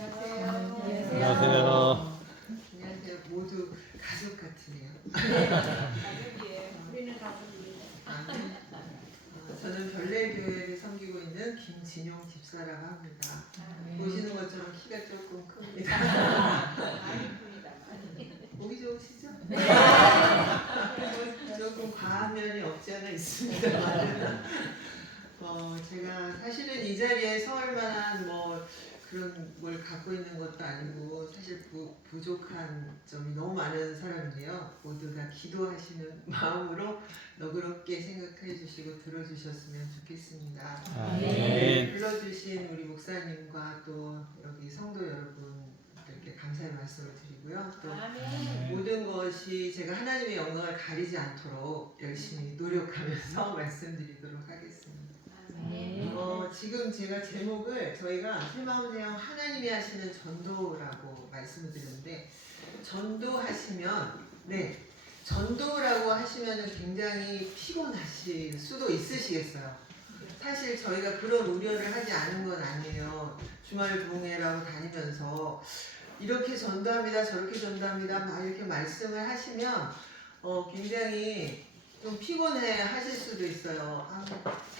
안녕하세요. 안녕하세요. 모두 가족 같으네요. 가족이에요. 우리는 가족이에요. 저는 별내교회를 섬기고 있는 김진용 집사라고 합니다. 보시는 것처럼 키가 조금 큽니다. 많이 큽니다. 보기 좋으시죠? 조금 과한 면이 없지 않아 있습니다만 제가 사실은 이 자리에 서할 만한 그런 걸 갖고 있는 것도 아니고 사실 부족한 점이 너무 많은 사람인데요. 모두 다 기도하시는 마음으로 너그럽게 생각해 주시고 들어주셨으면 좋겠습니다. 아멘. 불러주신 우리 목사님과 또 여기 성도 여러분들께 감사의 말씀을 드리고요. 또 모든 것이 제가 하나님의 영광을 가리지 않도록 열심히 노력하면서 말씀드리도록 하겠습니다. 지금 제가 제목을 저희가 새마음새형 하나님이 하시는 전도라고 말씀을 드렸는데 전도라고 하시면 굉장히 피곤하실 수도 있으시겠어요. 사실 저희가 그런 우려를 하지 않은 건 아니에요. 주말 동회라고 다니면서 이렇게 전도합니다 저렇게 전도합니다 막 이렇게 말씀을 하시면 굉장히 좀 피곤해 하실 수도 있어요.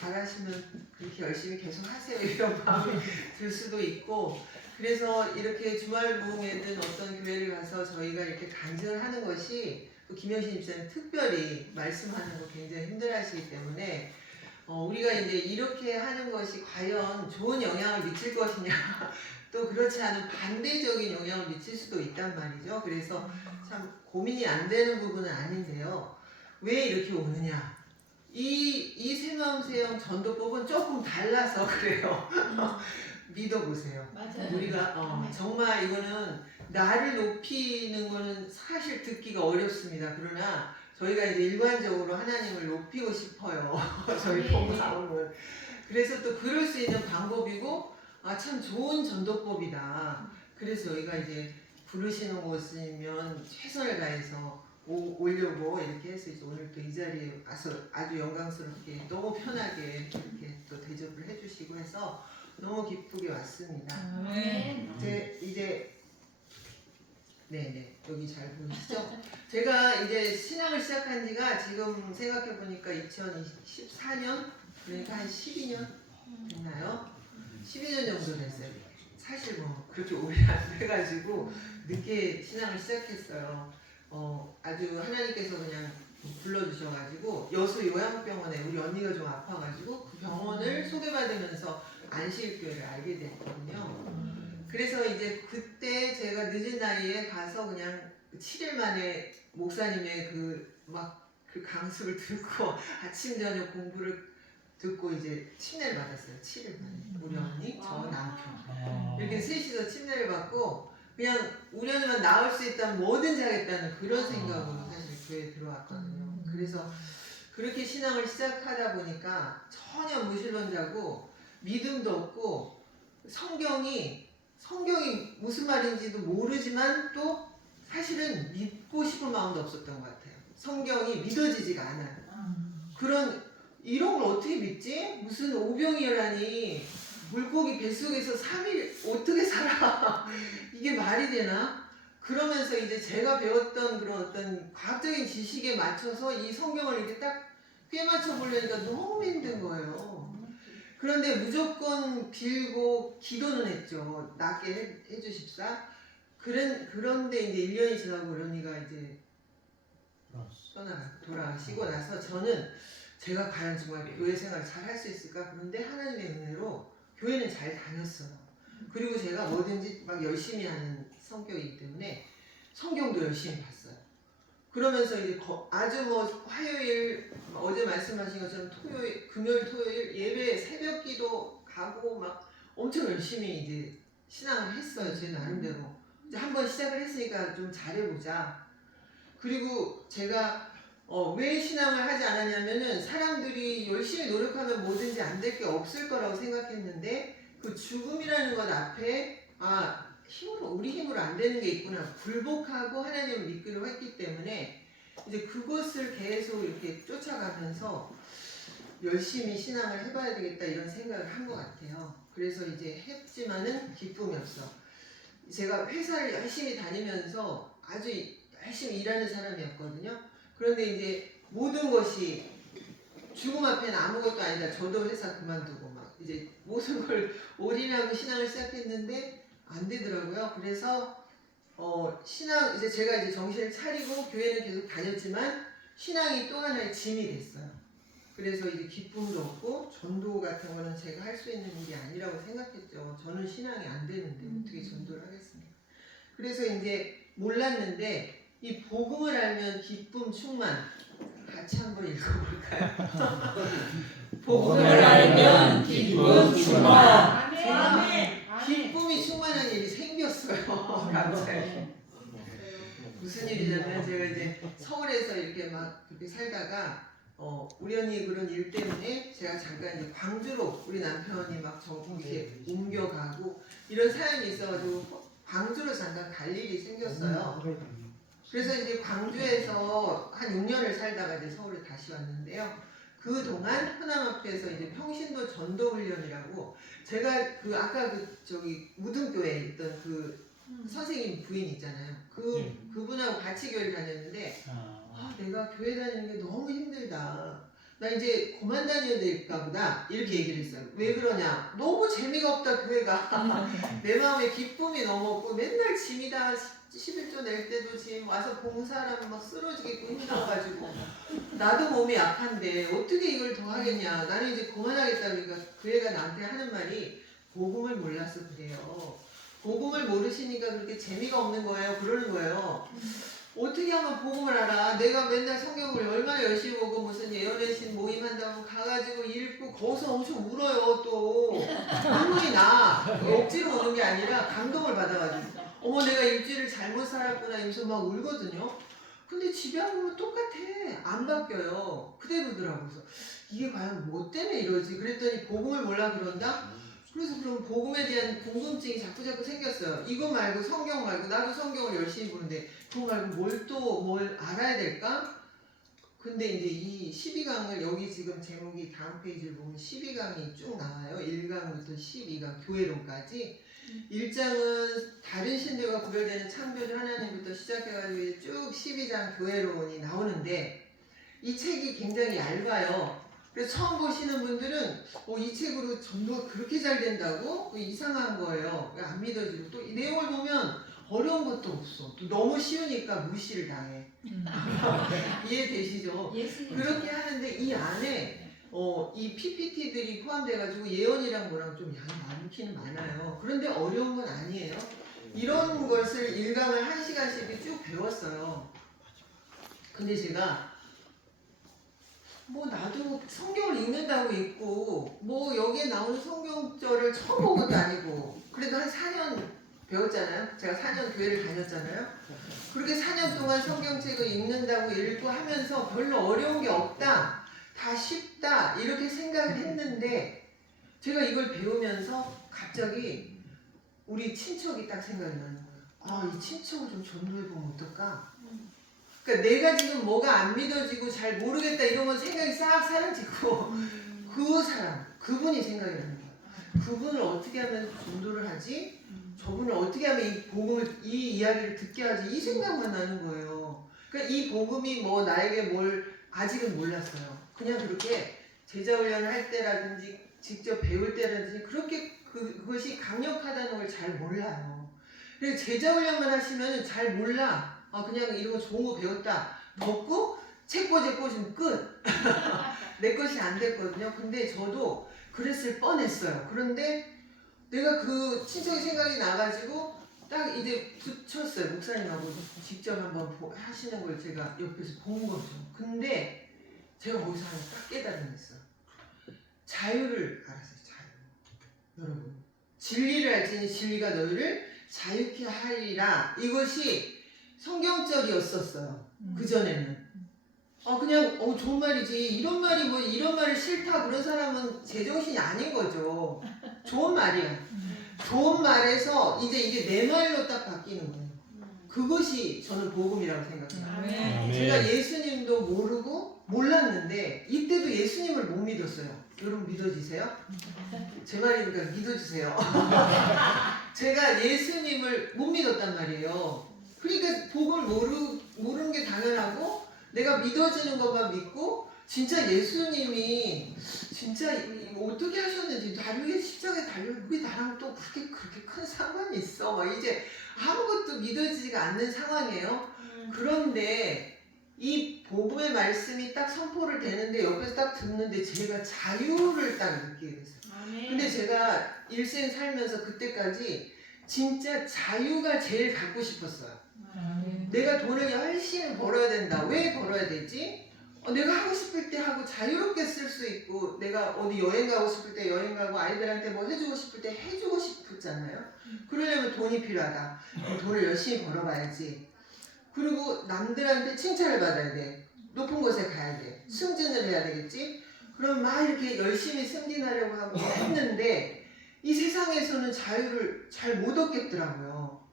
잘하시면 그렇게 열심히 계속 하세요 이런 마음이 들 수도 있고, 그래서 이렇게 주말 부흥회든 어떤 교회를 가서 저희가 이렇게 간증을 하는 것이 또 김현신 집사님 특별히 말씀하는 거 굉장히 힘들어하시기 때문에 우리가 이제 이렇게 하는 것이 과연 좋은 영향을 미칠 것이냐 또 그렇지 않은 반대적인 영향을 미칠 수도 있단 말이죠. 그래서 참 고민이 안 되는 부분은 아닌데요. 왜 이렇게 오느냐? 이 새마음새형 전도법은 조금 달라서 그래요. 믿어보세요. 맞아요. 우리가 정말 이거는 나를 높이는 거는 사실 듣기가 어렵습니다. 그러나 저희가 이제 일관적으로 하나님을 높이고 싶어요. 저희 마음은. 그래서 또 그럴 수 있는 방법이고 참 좋은 전도법이다. 그래서 저희가 이제 부르시는 곳이면 최선을 다해서 오려고 이렇게 해서 이제 오늘 또 이 자리에 와서 아주 영광스럽게 너무 편하게 이렇게 또 대접을 해주시고 해서 너무 기쁘게 왔습니다. 이제 네네 여기 잘 보이시죠? 제가 이제 신앙을 시작한 지가 지금 생각해 보니까 2014년 그러니까 한 12년 됐나요? 12년 정도 됐어요. 사실 그렇게 오래 안 돼가지고 늦게 신앙을 시작했어요. 아주 하나님께서 그냥 불러주셔가지고 여수 요양병원에 우리 언니가 좀 아파가지고 그 병원을 소개받으면서 안식교회를 알게 됐거든요. 그래서 이제 그때 제가 늦은 나이에 가서 그냥 7일 만에 목사님의 그 강습을 듣고 아침 저녁 공부를 듣고 이제 침례를 받았어요. 7일 만에 우리 언니, 저 남편 이렇게 셋이서 침례를 받고 그냥 우려내만 나을 수 있다면 뭐든지 하겠다는 그런 생각으로 사실 교회에 들어왔거든요. 그래서 그렇게 신앙을 시작하다 보니까 전혀 무신론자고 믿음도 없고 성경이 무슨 말인지도 모르지만 또 사실은 믿고 싶은 마음도 없었던 것 같아요. 성경이 믿어지지가 않아요. 이런 걸 어떻게 믿지? 무슨 오병이어라니 물고기 뱃속에서 3일 어떻게 살아? 이게 말이 되나? 그러면서 이제 제가 배웠던 그런 어떤 과학적인 지식에 맞춰서 이 성경을 이렇게 딱 꿰맞춰 보려니까 너무 힘든 거예요. 그런데 무조건 빌고 기도는 했죠. 낫게 해주십사. 그런데 이제 1년이 지나고 그러니까 이제 돌아가시고 나서 저는 제가 과연 정말 교회 생활을 잘 할 수 있을까? 그런데 하나님의 은혜로 교회는 잘 다녔어요. 그리고 제가 뭐든지 막 열심히 하는 성격이기 때문에 성경도 열심히 봤어요. 그러면서 이제 아주 화요일 어제 말씀하신 것처럼 금요일 토요일 예배 새벽 기도 가고 막 엄청 열심히 이제 신앙을 했어요. 제 나름대로. 이제 한번 시작을 했으니까 좀 잘해보자. 그리고 제가 왜 신앙을 하지 않았냐면은 사람들이 열심히 노력하면 뭐든지 안 될 게 없을 거라고 생각했는데 그 죽음이라는 것 앞에 우리 힘으로 안 되는 게 있구나. 굴복하고 하나님을 믿기로 했기 때문에 이제 그것을 계속 이렇게 쫓아가면서 열심히 신앙을 해봐야 되겠다 이런 생각을 한 것 같아요. 그래서 이제 했지만은 기쁨이 없어. 제가 회사를 열심히 다니면서 아주 열심히 일하는 사람이었거든요. 그런데 이제 모든 것이 죽음 앞에는 아무것도 아니다. 저도 회사 그만두고 막 이제 모든 걸 올인하고 신앙을 시작했는데 안 되더라고요. 그래서 신앙 이제 제가 이제 정신을 차리고 교회는 계속 다녔지만 신앙이 또 하나의 짐이 됐어요. 그래서 이제 기쁨도 없고 전도 같은 거는 제가 할 수 있는 일이 아니라고 생각했죠. 저는 신앙이 안 되는데 어떻게 전도를 하겠습니까? 그래서 이제 몰랐는데 이 복음을 알면 기쁨 충만 같이 한번 읽어볼까요? 복음을 알면 기쁨 충만. 아멘. 기쁨이 충만한 일이 생겼어요. 갑자기. 무슨 일이냐면 제가 이제 서울에서 이렇게 막 그렇게 살다가 우연히 그런 일 때문에 제가 잠깐 이제 광주로 우리 남편이 막 이렇게 옮겨가고 이런 사연이 있어가지고 광주로 잠깐 갈 일이 생겼어요. 그래서 이제 광주에서 한 6년을 살다가 이제 서울에 다시 왔는데요. 그 동안 하남 앞에서 이제 평신도 전도 훈련이라고 제가 그 아까 저기 무등교회에 있던 그 선생님 부인 있잖아요. 그분하고 같이 교회를 다녔는데 내가 교회 다니는 게 너무 힘들다. 나 이제 그만 다녀야 될까 보다. 이렇게 얘기를 했어요. 왜 그러냐? 너무 재미가 없다 교회가. 내 마음에 기쁨이 너무 없고 맨날 짐이다. 11조 낼 때도 짐 와서 봉사하면 막 쓰러지겠고 힘들어가지고 나도 몸이 약한데 어떻게 이걸 더 하겠냐. 나는 이제 그만하겠다. 그러니까 교회가 나한테 하는 말이 복음을 몰라서 그래요. 복음을 모르시니까 그렇게 재미가 없는 거예요. 그러는 거예요. 어떻게 하면 복음을 알아? 내가 맨날 성경을 얼마나 열심히 보고 무슨 예언의 모임 한다고 가가지고 읽고 거기서 엄청 울어요. 또 눈물이 나. 억지로 우는 게 아니라 감동을 받아가지고 어머 내가 일주일을 잘못 살았구나 이러면서 막 울거든요. 근데 집에 와보면 똑같아. 안 바뀌어요. 그대로더라고요. 그래서 이게 과연 뭐 때문에 이러지? 그랬더니 복음을 몰라 그런다? 그래서 그럼 복음에 대한 궁금증이 자꾸 생겼어요. 이거 말고 성경 말고 나도 성경을 열심히 보는데 그거 말고 뭘 알아야 될까? 근데 이제 이 12강을 여기 지금 제목이 다음 페이지를 보면 12강이 쭉 나와요. 1강부터 12강 교회론까지. 1장은 다른 신들과 구별되는 창조주 하나님부터 시작해가지고 쭉 12장 교회론이 나오는데 이 책이 굉장히 얇아요. 그래서 처음 보시는 분들은 이 책으로 전도가 그렇게 잘 된다고? 이상한 거예요. 안 믿어지고 또 이 내용을 보면 어려운 것도 없어. 또 너무 쉬우니까 무시를 당해. 이해되시죠? 그렇게 하는데 이 안에 이 PPT들이 포함돼가지고 예언이랑 뭐랑 좀 양이 많기는 많아요. 그런데 어려운 건 아니에요. 이런 것을 1강을 1시간씩 쭉 배웠어요. 근데 제가 나도 성경을 읽는다고 읽고 여기에 나오는 성경절을 처음 본 것도 아니고 그래도 한 4년 배웠잖아요. 제가 4년 교회를 다녔잖아요. 그렇게 4년 동안 성경책을 읽는다고 읽고 하면서 별로 어려운 게 없다. 다 쉽다. 이렇게 생각을 했는데 제가 이걸 배우면서 갑자기 우리 친척이 딱 생각이 나는 거예요. 이 친척을 좀 전도해보면 어떨까? 그러니까 내가 지금 뭐가 안 믿어지고 잘 모르겠다 이러면 생각이 싹 사라지고 그 사람, 그분이 생각이 나는 거예요. 그분을 어떻게 하면 전도를 하지? 저분을 어떻게 하면 이 복음을, 이 이야기를 듣게 하지? 이 생각만 나는 거예요. 그러니까 이 복음이 나에게 뭘 아직은 몰랐어요. 그냥 그렇게 제자훈련을 할 때라든지 직접 배울 때라든지 그렇게 그것이 강력하다는 걸 잘 몰라요. 그래서 제자훈련만 하시면 잘 몰라. 그냥 이런 거 좋은 거 배웠다. 덮고 책 꽂아 꽂으면 끝. 내 것이 안 됐거든요. 근데 저도 그랬을 뻔했어요. 그런데 내가 그 친척이 생각이 나가지고 딱 이제 붙였어요. 목사님하고 직접 한번 하시는 걸 제가 옆에서 본 거죠. 근데 제가 거기서 하나 딱 깨달은 게 있어요. 자유를 알았어요. 자유. 여러분. 진리를 알지니 진리가 너희를 자유케 하리라. 이것이 성경절이었었어요. 그전에는. 그냥 좋은 말이지. 이런 말을 싫다 그런 사람은 제정신이 아닌 거죠. 좋은 말이야. 좋은 말에서 이제 이게 내 말로 딱 바뀌는 거예요. 그것이 저는 복음이라고 생각해요. 아멘. 제가 예수님도 모르고 몰랐는데 이때도 예수님을 못 믿었어요. 여러분 믿어지세요? 제 말이니까 믿어주세요. 제가 예수님을 못 믿었단 말이에요. 그러니까 복을 모르는 게 당연하고 내가 믿어지는 것만 믿고 진짜 예수님이 진짜 어떻게 하셨는지 나중에 십자가에 달려 그게 나랑 또 그렇게 큰 상관이 있어. 막 이제 아무것도 믿어지지가 않는 상황이에요. 그런데 이 복음의 말씀이 딱 선포를 되는데 옆에서 딱 듣는데 제가 자유를 딱 느끼게 됐어요. 근데 제가 일생 살면서 그때까지 진짜 자유가 제일 갖고 싶었어요. 내가 돈을 열심히 벌어야 된다. 왜 벌어야 되지? 내가 하고 싶을 때 하고 자유롭게 쓸 수 있고 내가 어디 여행 가고 싶을 때 여행 가고 아이들한테 뭐 해주고 싶을 때 해주고 싶잖아요. 그러려면 돈이 필요하다. 돈을 열심히 벌어봐야지. 그리고 남들한테 칭찬을 받아야 돼. 높은 곳에 가야 돼. 승진을 해야 되겠지. 그럼 막 이렇게 열심히 승진하려고 하고 했는데 이 세상에서는 자유를 잘 못 얻겠더라고요.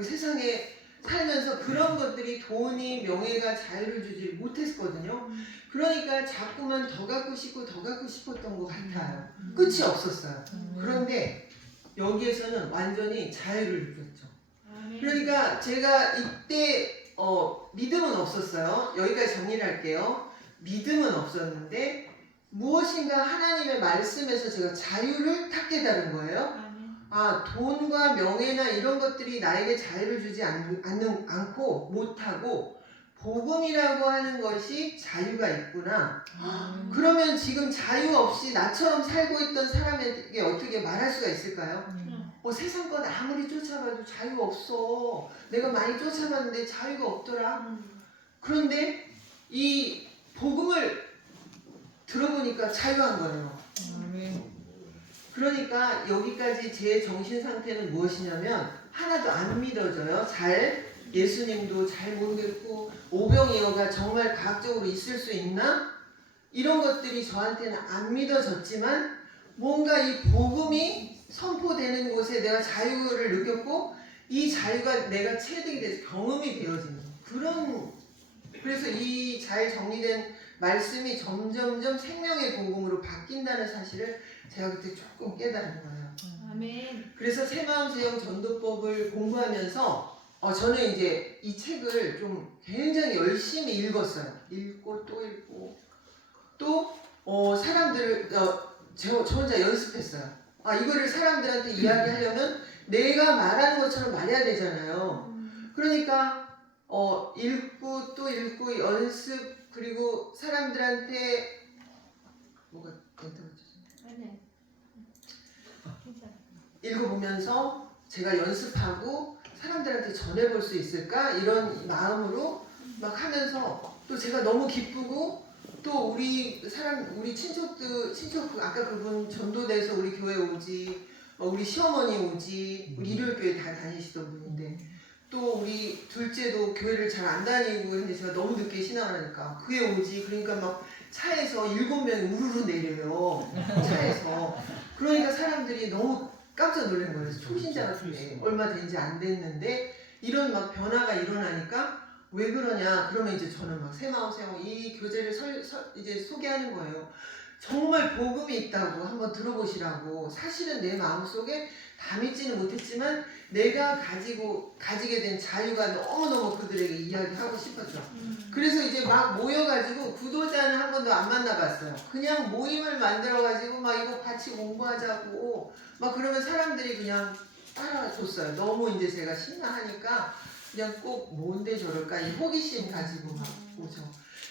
세상에 살면서 그런 것들이 돈이 명예가 자유를 주지 못했거든요. 그러니까 자꾸만 더 갖고 싶고 더 갖고 싶었던 것 같아요. 끝이 없었어요. 그런데 여기에서는 완전히 자유를 느꼈죠. 그러니까 제가 이때 믿음은 없었어요. 여기까지 정리를 할게요. 믿음은 없었는데 무엇인가 하나님의 말씀에서 제가 자유를 탁 깨달은 거예요. 돈과 명예나 이런 것들이 나에게 자유를 주지 않고 못하고 복음이라고 하는 것이 자유가 있구나. 그러면 지금 자유 없이 나처럼 살고 있던 사람에게 어떻게 말할 수가 있을까요? 세상 것 아무리 쫓아봐도 자유 없어. 내가 많이 쫓아봤는데 자유가 없더라. 그런데 이 복음을 들어보니까 자유한 거예요. 그러니까 여기까지 제 정신 상태는 무엇이냐면 하나도 안 믿어져요. 예수님도 잘 모르겠고 오병이어가 정말 과학적으로 있을 수 있나? 이런 것들이 저한테는 안 믿어졌지만 뭔가 이 복음이 선포되는 곳에 내가 자유를 느꼈고 이 자유가 내가 체득이 돼서 경험이 되어지는 그래서 이 잘 정리된 말씀이 점점점 생명의 복음으로 바뀐다는 사실을 제가 그때 조금 깨달은 거예요. 아멘. 그래서 새마음 새영 전도법을 공부하면서 저는 이제 이 책을 좀 굉장히 열심히 읽었어요. 읽고 또 읽고 또 사람들을 저 혼자 연습했어요. 이거를 사람들한테 이야기하려면 내가 말하는 것처럼 말해야 되잖아요. 그러니까 읽고 또 읽고 연습 그리고 사람들한테 뭐가 아멘. 읽어보면서 제가 연습하고 사람들한테 전해볼 수 있을까 이런 마음으로 막 하면서 또 제가 너무 기쁘고 또 우리 친척 아까 그분 전도돼서 우리 교회 오지 우리 시어머니 오지 우리 일요일교회 다 다니시던 분인데 또 우리 둘째도 교회를 잘 안 다니고 했는데 제가 너무 늦게 신앙을 하니까 그게 오지. 그러니까 막 차에서 7명이 우르르 내려요. 차에서. 그러니까 사람들이 너무 깜짝 놀란 거예요. 초신자 같은데 얼마 된지 안 됐는데 이런 막 변화가 일어나니까 왜 그러냐. 그러면 이제 저는 막 새마음 새영 이 교재를 이제 소개하는 거예요. 정말 복음이 있다고 한번 들어보시라고. 사실은 내 마음속에 다 믿지는 못했지만 내가 가지게 된 자유가 너무너무 그들에게 이야기하고 싶었죠. 그래서 이제 막 모여가지고 구도자는 한 번도 안 만나봤어요. 그냥 모임을 만들어가지고 막 이거 같이 공부하자고 막 그러면 사람들이 그냥 따라줬어요. 너무 이제 제가 신나하니까 그냥 꼭 뭔데 저럴까 이 호기심 가지고 막 오죠.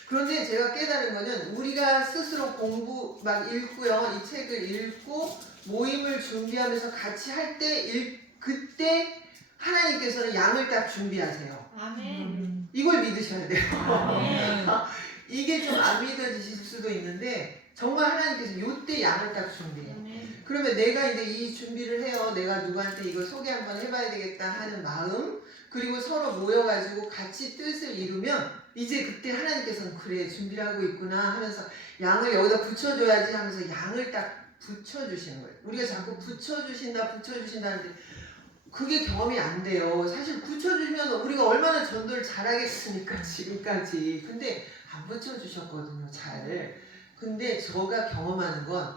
그런데 제가 깨달은 거는 우리가 스스로 공부 막 읽고요. 이 책을 읽고 모임을 준비하면서 같이 할 때 그때 하나님께서는 양을 딱 준비하세요. 아멘. 이걸 믿으셔야 돼요. 아멘. 이게 좀 안 믿어지실 수도 있는데 정말 하나님께서 요때 양을 딱 준비해요. 아멘. 그러면 내가 이제 이 준비를 해요. 내가 누구한테 이거 소개 한번 해봐야 되겠다 하는 마음 그리고 서로 모여가지고 같이 뜻을 이루면 이제 그때 하나님께서는 그래 준비를 하고 있구나 하면서 양을 여기다 붙여줘야지 하면서 양을 딱 붙여주시는 거예요. 우리가 자꾸 붙여주신다 하는데 그게 경험이 안 돼요. 사실 붙여주시면 우리가 얼마나 전도를 잘하겠습니까 지금까지. 근데 안 붙여주셨거든요 잘. 근데 제가 경험하는 건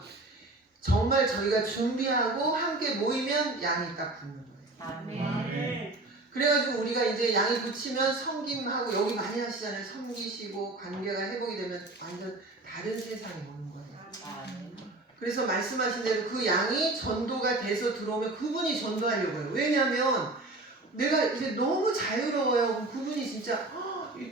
정말 저희가 준비하고 함께 모이면 양이 딱 붙는 거예요. 아멘. 그래가지고 우리가 이제 양이 붙이면 섬김하고 여기 많이 하시잖아요. 섬기시고 관계가 회복이 되면 완전 다른 세상이 오는 거예요. 그래서 말씀하신 대로 그 양이 전도가 돼서 들어오면 그분이 전도하려고 해요. 왜냐하면 내가 이제 너무 자유로워요. 그분이 진짜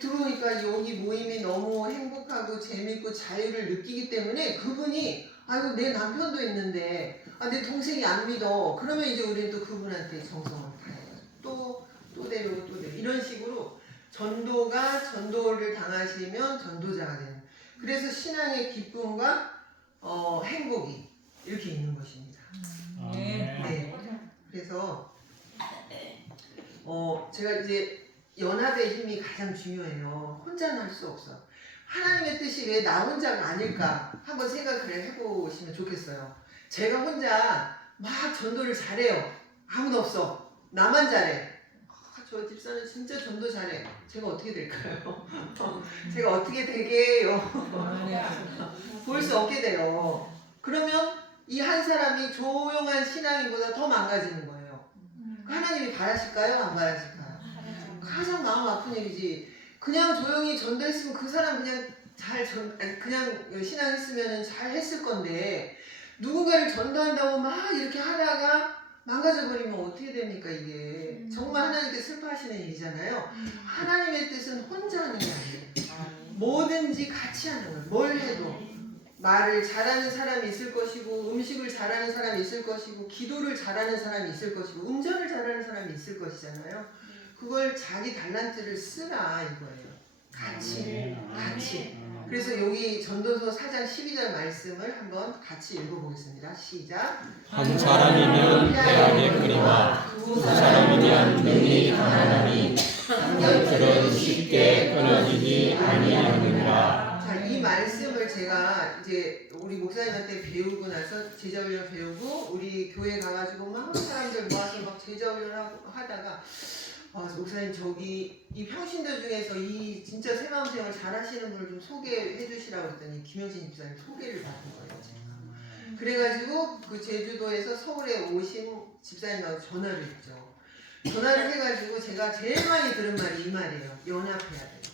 들어오니까 여기 모임이 너무 행복하고 재밌고 자유를 느끼기 때문에 그분이 아이고 내 남편도 있는데 내 동생이 안 믿어. 그러면 이제 우리는 또 그분한테 정성을 다해요. 또 데려오고 또 데려오고 이런 식으로 전도를 당하시면 전도자가 되는. 그래서 신앙의 기쁨과 행복이 이렇게 있는 것입니다. 네. 그래서 제가 이제 연합의 힘이 가장 중요해요. 혼자는 할 수 없어. 하나님의 뜻이 왜 나 혼자가 아닐까 한번 생각을 해보시면 좋겠어요. 제가 혼자 막 전도를 잘해요. 아무도 없어. 나만 잘해. 저 집사는 진짜 전도 잘해. 제가 어떻게 될까요? 제가 어떻게 되게요? 볼 수 없게 돼요. 그러면 이 한 사람이 조용한 신앙인보다 더 망가지는 거예요. 하나님이 바라실까요? 안 바라실까요? 가장 마음 아픈 일이지. 그냥 조용히 전도했으면 그 사람 그냥 그냥 신앙했으면 잘 했을 건데 누군가를 전도한다고 막 이렇게 하다가 망가져버리면 어떻게 됩니까 이게. 정말 하나님께 슬퍼하시는 일이잖아요. 하나님의 뜻은 혼자 하는 게 아니에요. 뭐든지 같이 하는 거예요. 뭘 해도 말을 잘하는 사람이 있을 것이고 음식을 잘하는 사람이 있을 것이고 기도를 잘하는 사람이 있을 것이고 운전을 잘하는 사람이 있을 것이잖아요. 그걸 자기 달란트를 쓰라 이거예요. 같이. 그래서 여기 전도서 4장 12절 말씀을 한번 같이 읽어보겠습니다. 시작. 한 사람이면 대학의 끓이와 두 사람이면 능히 강하나니 한결들은 쉽게 끊어지지 아니하느니라. 자, 이 말씀을 제가 이제 우리 목사님한테 배우고 나서 제자훈련 배우고 우리 교회 가가지고 막 사람들 모아서 막 제자훈련하고 하다가 목사님 저기 이 평신도 중에서 이 진짜 새마음 생활 잘하시는 분을 좀 소개해 주시라고 했더니 김영진 집사님 소개를 받은 거예요. 제가. 그래가지고 그 제주도에서 서울에 오신 집사님하고 전화를 했죠. 전화를 해가지고 제가 제일 많이 들은 말이 이 말이에요. 연합해야 된다.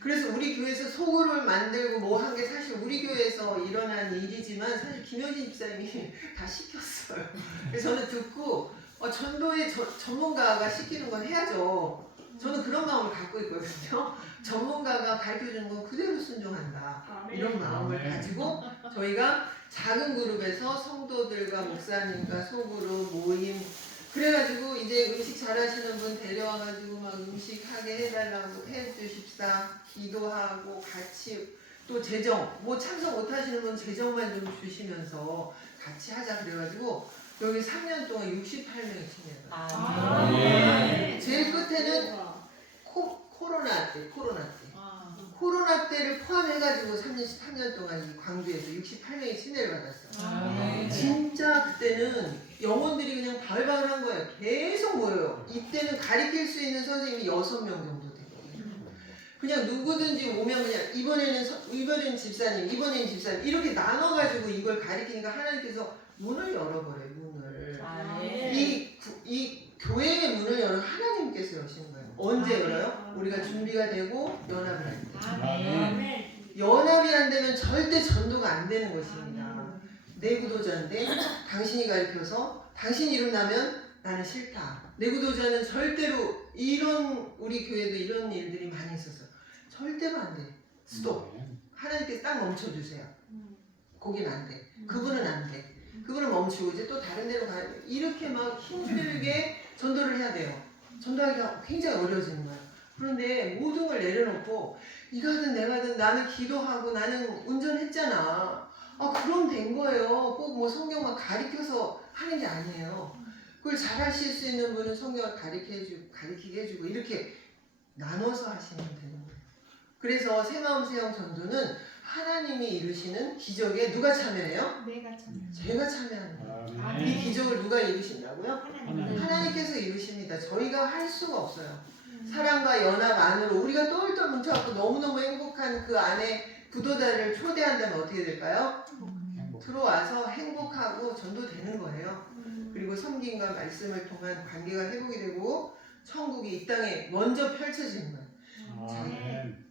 그래서 우리 교회에서 소그룹을 만들고 뭐 한 게 사실 우리 교회에서 일어난 일이지만 사실 김영진 집사님이 다 시켰어요. 그래서 저는 듣고 전도의 전문가가 시키는 건 해야죠. 저는 그런 마음을 갖고 있거든요. 전문가가 가르쳐주는 건 그대로 순종한다. 이런 마음을 가지고 저희가 작은 그룹에서 성도들과 목사님과 소그룹 모임 그래가지고 이제 음식 잘하시는 분 데려와가지고 막 음식 하게 해달라고 해주십사 기도하고 같이 또 재정 뭐 참석 못하시는 분 재정만 좀 주시면서 같이 하자 그래가지고 여기 3년 동안 68명이 참여해요. 제일 끝에는 코로나 때를 포함해가지고 3년 동안 이 광주에서 68명이 침례를 받았어요. 진짜 그때는 영혼들이 그냥 바글바글한 거예요. 계속 모여요. 이때는 가르칠 수 있는 선생님이 6명 정도 되거든요. 그냥 누구든지 오면 그냥 이번에는 집사님, 이번에는 집사님 이렇게 나눠가지고 이걸 가르치니까 하나님께서 문을 열어버려요. 문을. 이 교회의 문을 열어 하나님께서 여시는 거예요. 언제 열어요? 우리가 준비가 되고 연합을 할 때. 연합이 안 되면 절대 전도가 안 되는 것입니다. 내 구도자인데 당신이 가르쳐서 당신 이름 나면 나는 싫다. 내 구도자는 절대로 우리 교회도 이런 일들이 많이 있었어요. 절대로 안 돼. 스톱. 하나님께서 딱 멈춰주세요. 거긴 안 돼. 그분은 안 돼. 그분은 멈추고 이제 또 다른 데로 가야 돼. 이렇게 막 힘들게 전도를 해야 돼요. 전도하기가 굉장히 어려워지는 거예요. 그런데 모든 걸 내려놓고 이거든 내가든 나는 기도하고 나는 운전했잖아. 그럼 된 거예요. 꼭 뭐 성경만 가르쳐서 하는 게 아니에요. 그걸 잘 하실 수 있는 분은 성경을 가르치게 해주고 이렇게 나눠서 하시면 되는 거예요. 그래서 새마음 새영 전도는 하나님이 이루시는 기적에 누가 참여해요? 제가 참여하는 거예요. 이 기적을 누가 이루신다고요? 하나님께서 이루십니다. 저희가 할 수가 없어요. 사랑과 연합 안으로 우리가 똘똘 뭉쳐갖고 너무너무 행복한 그 안에 부도자를 초대한다면 어떻게 될까요? 들어와서 행복하고 전도되는 거예요. 그리고 섬김과 말씀을 통한 관계가 회복이 되고 천국이 이 땅에 먼저 펼쳐지는 거예요. 아멘.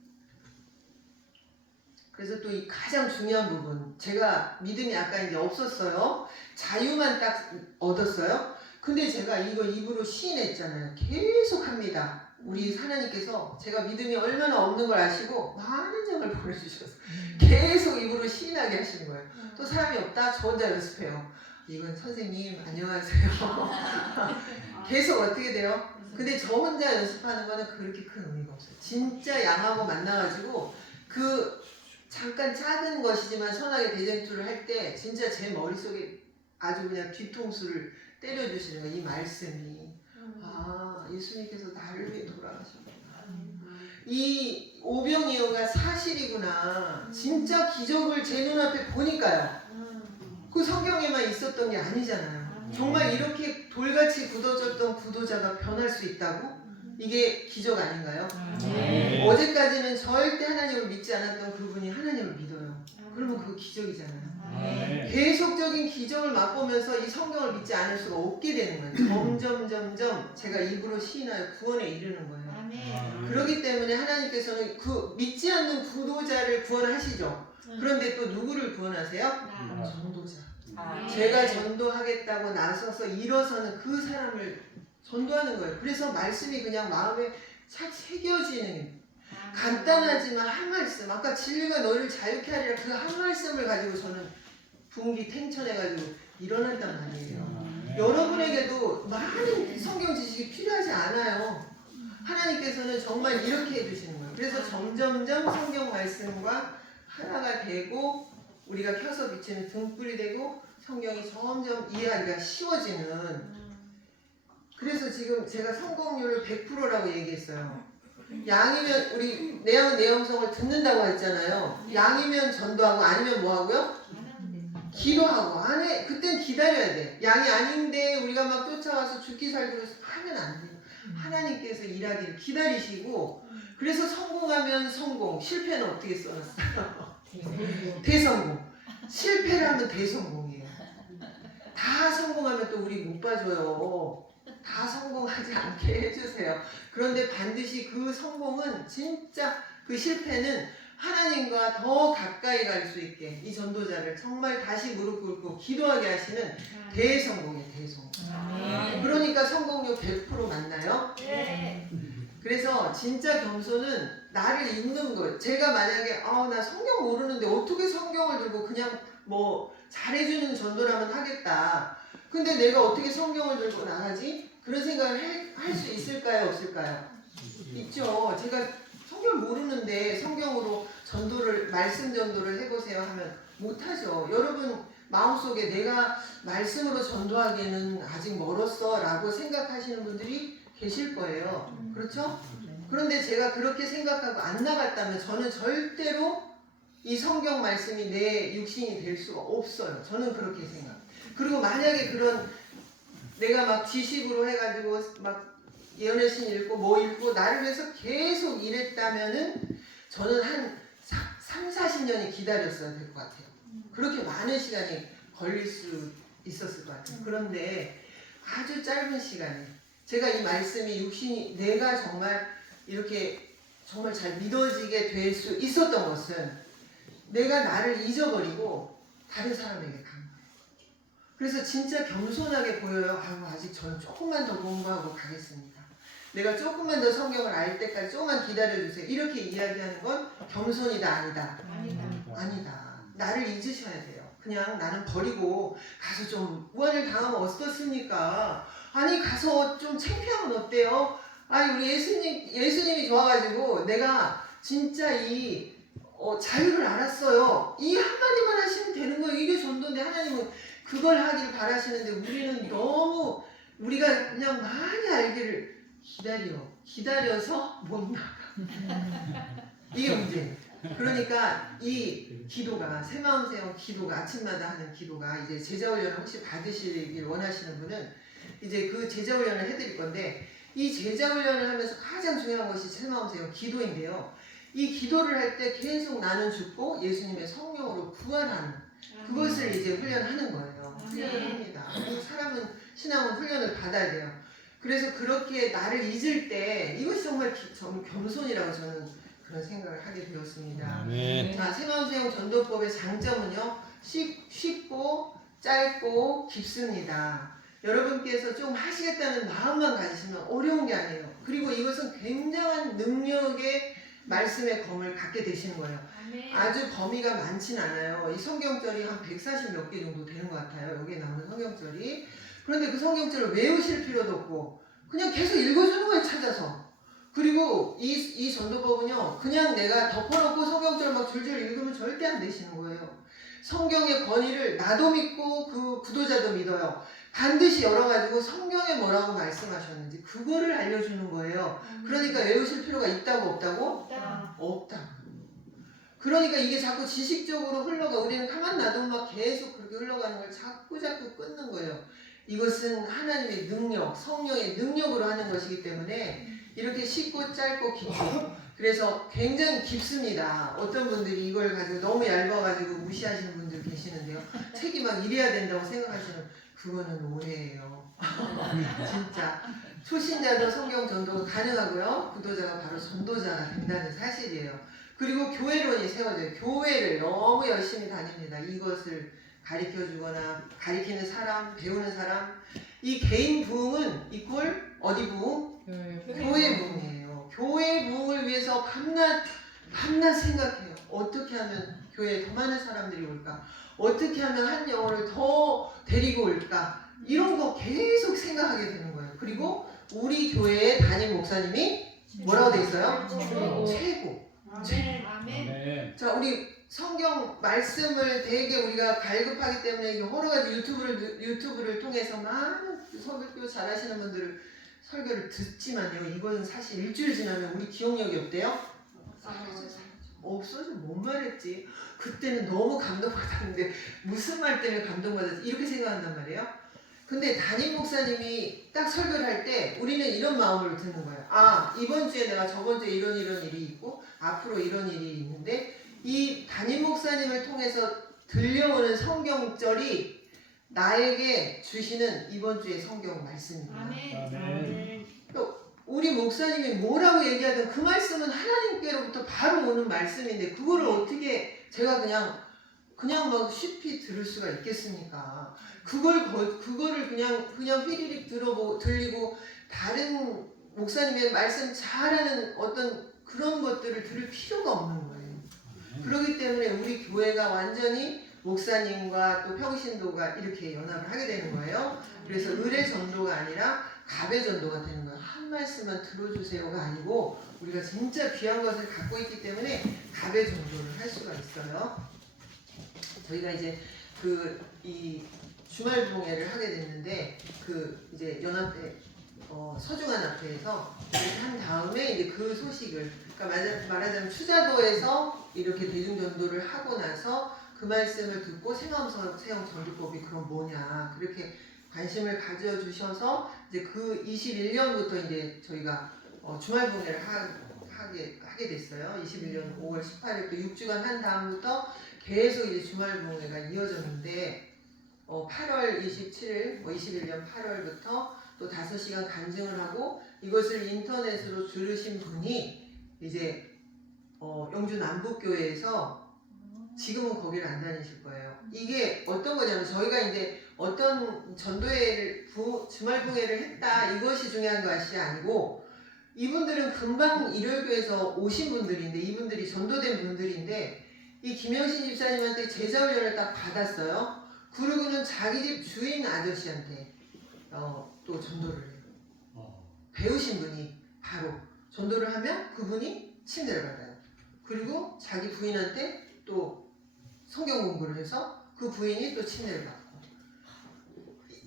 그래서 또 이 가장 중요한 부분, 제가 믿음이 아까 이제 없었어요. 자유만 딱 얻었어요. 근데 제가 이거 입으로 시인했잖아요. 계속 합니다. 우리 하나님께서 제가 믿음이 얼마나 없는 걸 아시고 많은 점을 보내주셔서 계속 입으로 시인하게 하시는 거예요. 또 사람이 없다? 저 혼자 연습해요. 이건 선생님 안녕하세요. 계속 어떻게 돼요? 근데 저 혼자 연습하는 거는 그렇게 큰 의미가 없어요. 진짜 양하고 만나가지고 그 잠깐 작은 것이지만 선하게 대전투를 할 때 진짜 제 머릿속에 아주 그냥 뒤통수를 때려주시는 거예요. 이 말씀이. 아, 예수님께서 나를 위해 돌아가셨구나. 이 오병이어가 사실이구나. 진짜 기적을 제 눈앞에 보니까요. 그 성경에만 있었던 게 아니잖아요. 정말 이렇게 돌같이 굳어졌던 구도자가 변할 수 있다고? 이게 기적 아닌가요? 네. 어제까지는 절대 하나님을 믿지 않았던 그분이 하나님을 믿어요. 그러면 그거 기적이잖아요. 네. 계속적인 기적을 맛보면서 이 성경을 믿지 않을 수가 없게 되는 거예요. 점점 제가 입으로 시인하여 구원에 이르는 거예요. 아멘. 그렇기 때문에 하나님께서는 그 믿지 않는 구도자를 구원하시죠. 그런데 또 누구를 구원하세요? 전도자. 제가 전도하겠다고 나서서 일어서는 그 사람을 전도하는 거예요. 그래서 말씀이 그냥 마음에 착 새겨지는, 간단하지만 한 말씀, 아까 진리가 너를 자유케 하리라 그 한 말씀을 가지고 저는 분기탱천해가지고 일어난단 말이에요. 여러분에게도 많은 성경 지식이 필요하지 않아요. 하나님께서는 정말 이렇게 해주시는 거예요. 그래서 점점점 성경 말씀과 하나가 되고 우리가 켜서 비치는 등불이 되고 성경이 점점 이해하기가 쉬워지는. 그래서 지금 제가 성공률을 100%라고 얘기했어요. 양이면 우리 내영성을 듣는다고 했잖아요. 양이면 전도하고 아니면 뭐 하고요? 기도하고. 안에 그땐 기다려야 돼. 양이 아닌데 우리가 막 쫓아와서 죽기 살기로 하면 안 돼요. 하나님께서 일하기를 기다리시고. 그래서 성공하면 성공, 실패는 어떻게 써놨어요? 대성공. 실패를 하면 대성공이에요. 다 성공하면 또 우리 못 봐줘요. 다 성공하지 않게 해주세요. 그런데 반드시 그 성공은 진짜 그 실패는 하나님과 더 가까이 갈 수 있게 이 전도자를 정말 다시 무릎 꿇고 기도하게 하시는 대성공이에요. 대성공. 그러니까 성공률 100% 맞나요? 네. 그래서 진짜 겸손은 나를 읽는 거예요. 제가 만약에 나 성경 모르는데 어떻게 성경을 들고 그냥 뭐 잘해주는 전도라면 하겠다. 근데 내가 어떻게 성경을 들고 나가지? 그런 생각을 할 수 있을까요? 없을까요? 있죠. 제가 성경 모르는데 성경으로 전도를, 말씀 전도를 해보세요 하면 못하죠. 여러분 마음속에 내가 말씀으로 전도하기에는 아직 멀었어 라고 생각하시는 분들이 계실 거예요. 그렇죠? 그런데 제가 그렇게 생각하고 안 나갔다면 저는 절대로 이 성경 말씀이 내 육신이 될 수가 없어요. 저는 그렇게 생각해요. 그리고 만약에 그런 내가 막 지식으로 해가지고 막 예언의 신 읽고 뭐 읽고 나를 위해서 계속 일했다면은 저는 한 30-40년이 기다렸어야 될 것 같아요. 그렇게 많은 시간이 걸릴 수 있었을 것 같아요. 그런데 아주 짧은 시간에 제가 이 말씀이 육신이 내가 정말 이렇게 정말 잘 믿어지게 될 수 있었던 것은 내가 나를 잊어버리고 다른 사람에게 간 거예요. 그래서 진짜 겸손하게 보여요. 아직 저는 조금만 더 공부하고 가겠습니다. 내가 조금만 더 성경을 알 때까지 조금만 기다려주세요. 이렇게 이야기하는 건 겸손이다 아니다? 아니다. 나를 잊으셔야 돼요. 그냥 나는 버리고 가서 좀 우한을 당하면 어떻습니까? 아니 가서 좀 창피하면 어때요? 아니 우리 예수님이 좋아가지고 내가 진짜 이 자유를 알았어요. 이 한마디만 하시면 되는 거예요. 이게 전도인데 하나님은 그걸 하기를 바라시는데 우리는 너무 우리가 그냥 많이 알기를 기다려서 못 나가. 이게 문제예요. 그러니까 이 기도가 새마음 새형 기도가 아침마다 하는 기도가 이제 제자훈련을 혹시 받으시길 원하시는 분은 이제 그 제자훈련을 해드릴 건데 이 제자훈련을 하면서 가장 중요한 것이 새마음 새형 기도인데요. 이 기도를 할 때 계속 나는 죽고 예수님의 성령으로 부활하는 그것을 이제 훈련하는 거예요. 훈련을 합니다. 사람은 신앙은 훈련을 받아야 돼요. 그래서 그렇게 나를 잊을 때 이것이 정말 겸손이라고 저는 그런 생각을 하게 되었습니다. 아멘. 자, 새마음새형 전도법의 장점은요, 쉽고 짧고 깊습니다. 여러분께서 좀 하시겠다는 마음만 가지시면 어려운 게 아니에요. 그리고 이것은 굉장한 능력의 말씀의 검을 갖게 되시는 거예요. 아멘. 아주 범위가 많진 않아요. 이 성경절이 한 140 몇 개 정도 되는 것 같아요. 여기에 나오는 성경절이. 그런데 그 성경절을 외우실 필요도 없고 그냥 계속 읽어주는 거예요, 찾아서. 그리고 이 전도법은요, 그냥 내가 덮어놓고 성경절 막 줄줄 읽으면 절대 안 되시는 거예요. 성경의 권위를 나도 믿고 그 구도자도 믿어요. 반드시 열어가지고 성경에 뭐라고 말씀하셨는지 그거를 알려주는 거예요. 그러니까 외우실 필요가 있다고 없다고? 없다. 없다고. 그러니까 이게 자꾸 지식적으로 흘러가. 우리는 가만 놔두면 막 계속 그렇게 흘러가는 걸 자꾸 끊는 거예요. 이것은 하나님의 능력, 성령의 능력으로 하는 것이기 때문에 이렇게 쉽고 짧고 깊고, 그래서 굉장히 깊습니다. 어떤 분들이 이걸 가지고 너무 얇아가지고 무시하시는 분들 계시는데요. 책이 막 이래야 된다고 생각하시는, 그거는 오해예요. 진짜 초신자도 성경 전도가 가능하고요, 구도자가 바로 전도자가 된다는 사실이에요. 그리고 교회론이 세워져요. 교회를 너무 열심히 다닙니다. 이것을 가르쳐주거나 가르치는 사람, 배우는 사람. 이 개인 부흥은 이꼴 어디 부흥? 교회 부흥이에요. 교회 부흥을 위해서 밤낮 생각해요. 어떻게 하면 교회에 더 많은 사람들이 올까? 어떻게 하면 한 영혼을 더 데리고 올까? 이런 거 계속 생각하게 되는 거예요. 그리고 우리 교회의 담임 목사님이 뭐라고 돼 있어요? 최고. 아멘. 아멘. 아멘. 자, 우리 성경 말씀을 되게 우리가 발급하기 때문에 여러 가지 유튜브를 통해서 많은 설교 잘하시는 분들을 설교를 듣지만요, 이거는 사실 일주일 지나면 우리 기억력이 없대요? 없어져. 뭔 말했지? 그때는 너무 감동받았는데 무슨 말 때문에 감동받았지? 이렇게 생각한단 말이에요. 근데 담임 목사님이 딱 설교를 할 때 우리는 이런 마음으로 듣는 거예요. 아, 이번 주에 내가 저번 주에 이런 일이 있고 앞으로 이런 일이 있는데, 이 담임 목사님을 통해서 들려오는 성경절이 나에게 주시는 이번 주의 성경 말씀입니다. 아멘. 아멘. 우리 목사님이 뭐라고 얘기하든 그 말씀은 하나님께로부터 바로 오는 말씀인데 그거를 어떻게 제가 그냥 막 쉽게 들을 수가 있겠습니까? 그거를 그냥 휘리릭 들리고 다른 목사님의 말씀 잘하는 어떤 그런 것들을 들을 필요가 없는 거예요. 그렇기 때문에 우리 교회가 완전히 목사님과 또 평신도가 이렇게 연합을 하게 되는 거예요. 그래서 의례 전도가 아니라 갑의 전도가 되는 거예요. 한 말씀만 들어주세요가 아니고 우리가 진짜 귀한 것을 갖고 있기 때문에 갑의 전도를 할 수가 있어요. 저희가 이제 이 주말 봉회를 하게 됐는데 이제 연합회 서중한 앞에서 이렇게 한 다음에 이제 그 소식을, 그러니까 말하자면 추자도에서 이렇게 대중전도를 하고 나서 그 말씀을 듣고 새마음새형 전도법이 그럼 뭐냐 그렇게 관심을 가져주셔서 이제 그 21년부터 이제 저희가 주말 봉회를 하게 됐어요. 21년 5월 18일 또 6주간 한 다음부터 계속 이제 주말 봉회가 이어졌는데 8월 27일 21년 8월부터 또 5시간 간증을 하고 이것을 인터넷으로 들으신 분이 이제 영주 남북교회에서 지금은 거기를 안 다니실 거예요. 이게 어떤 거냐면 저희가 이제 어떤 전도회를 주말 봉회를 했다 이것이 중요한 것이 아니고, 이분들은 금방 일요일교에서 오신 분들인데 이분들이 전도된 분들인데 이 김영신 집사님한테 제자훈련을 딱 받았어요. 그러고는 자기 집 주인 아저씨한테 또 전도를 해요. 배우신 분이 바로 전도를 하면 그분이 침례를 받아요. 그리고 자기 부인한테 또 성경 공부를 해서 그 부인이 또 침례를 받고.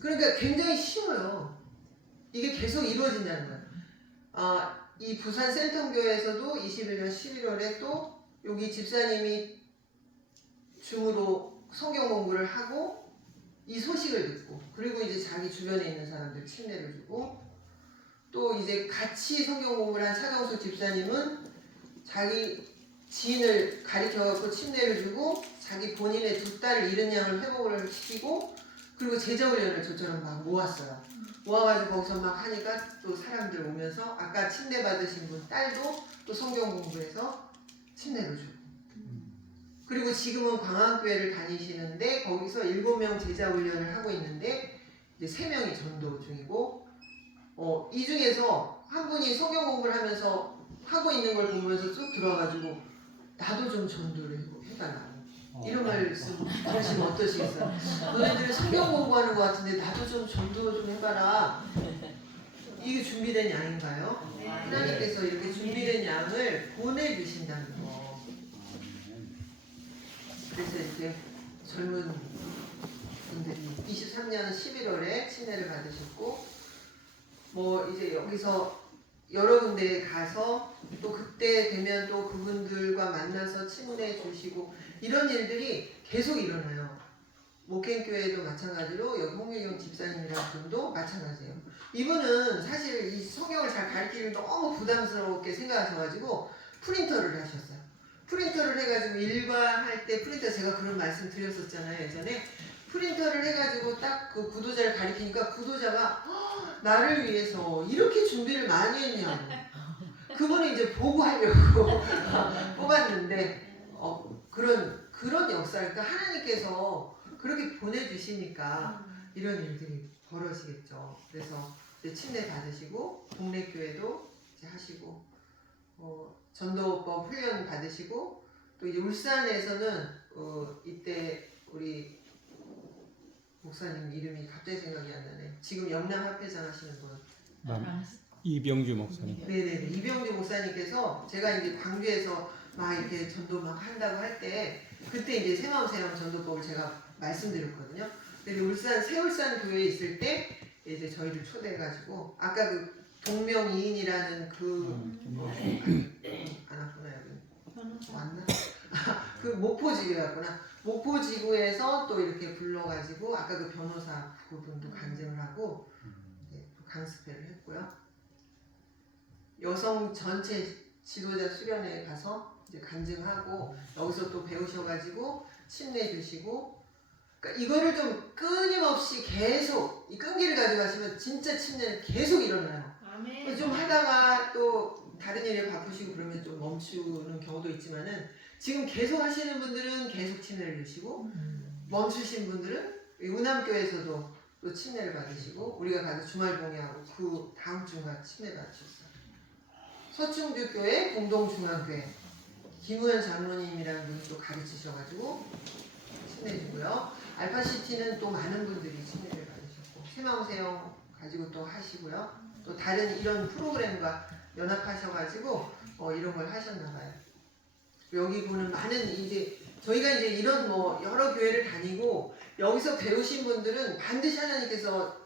그러니까 굉장히 쉬워요. 이게 계속 이루어진다는 거예요. 이 부산 센텀교회에서도 21년 11월에 또 여기 집사님이 줌으로 성경 공부를 하고 이 소식을 듣고, 그리고 이제 자기 주변에 있는 사람들 침례를 주고, 또 이제 같이 성경 공부를 한 차경수 집사님은 자기 지인을 가리켜갖고 침례를 주고 자기 본인의 2딸을 잃은 양을 회복을 시키고, 그리고 제자훈련을 저처럼 막 모았어요. 모아가지고 거기서 막 하니까 또 사람들 오면서 아까 침례 받으신 분 딸도 또 성경 공부해서 침례를 주고. 그리고 지금은 광안교회를 다니시는데 거기서 7명 제자훈련을 하고 있는데 이제 3명이 전도 중이고 이 중에서 한 분이 성경 공부를 하면서 하고 있는 걸 보면서 쭉 들어와가지고 나도 좀 전도를 해달라고 이런 말씀 들으시면 어떠시겠어요? 너희들이 성경 공부하는 것 같은데 나도 좀 전도 좀 해봐라. 이게 준비된 양인가요? 네. 하나님께서 이렇게 준비된 양을 보내주신다는 거. 그래서 이렇게 젊은 분들이 23년 11월에 침례를 받으셨고 뭐 이제 여기서 여러 군데에 가서 또 그때 되면 또 그분들과 만나서 침례 주시고 이런 일들이 계속 일어나요. 목행교회도 마찬가지로 여기 홍일경 집사님이라는 분도 마찬가지예요. 이분은 사실 이 성경을 잘 가르치기를 너무 부담스럽게 생각하셔가지고 프린터를 하셨어요. 프린터를 해가지고 일과할 때 프린터 제가 그런 말씀 드렸었잖아요 예전에. 프린터를 해가지고 딱 그 구도자를 가리키니까 구도자가 나를 위해서 이렇게 준비를 많이 했냐고. 그분이 이제 보고 하려고 뽑았는데 그런 역사, 그러니까 하나님께서 그렇게 보내주시니까 이런 일들이 벌어지겠죠. 그래서 이제 침례 받으시고 동네 교회도 이제 하시고 전도법 훈련 받으시고 또 이제 울산에서는 이때 우리 목사님 이름이 갑자기 생각이 안 나네. 지금 영남 합회장 하시는 분. 이병주 목사님. 네네네. 이병주 목사님께서 제가 이제 광주에서 막 이렇게 전도 막 한다고 할 때 그때 이제 새마음 전도법을 제가 말씀드렸거든요. 근데 울산 새울산 교회에 있을 때 이제 저희를 초대해가지고 아까 그 동명이인이라는 안 왔구나 여기. 왔나? 그 목포지구였구나. 목포지구에서 또 이렇게 불러가지고 아까 그 변호사 그분도 간증을 하고 이제 강습회를 했고요. 여성 전체 지도자 수련회에 가서 이제 간증하고 여기서 또 배우셔가지고 침례 주시고 그러니까 이거를 좀 끊임없이 계속 이 끈기를 가져가시면 진짜 침례는 계속 일어나요. 아멘. 좀 하다가 또 다른 일에 바쁘시고 그러면 좀 멈추는 경우도 있지만은 지금 계속 하시는 분들은 계속 침례를 주시고 멈추신 분들은 은암교회에서도 또 침례를 받으시고 우리가 가서 주말 봉회하고 그 다음 주가 침례 받으셨어요. 서충주교회 공동중앙교회 김우현 장로님이라는 분이 또 가르치셔가지고 침례 주고요. 알파시티는 또 많은 분들이 침례를 받으셨고 새마음새영 가지고 또 하시고요. 또 다른 이런 프로그램과 연합하셔가지고 이런 걸 하셨나봐요. 여기 보는 많은 이제 저희가 이제 이런 뭐 여러 교회를 다니고 여기서 배우신 분들은 반드시 하나님께서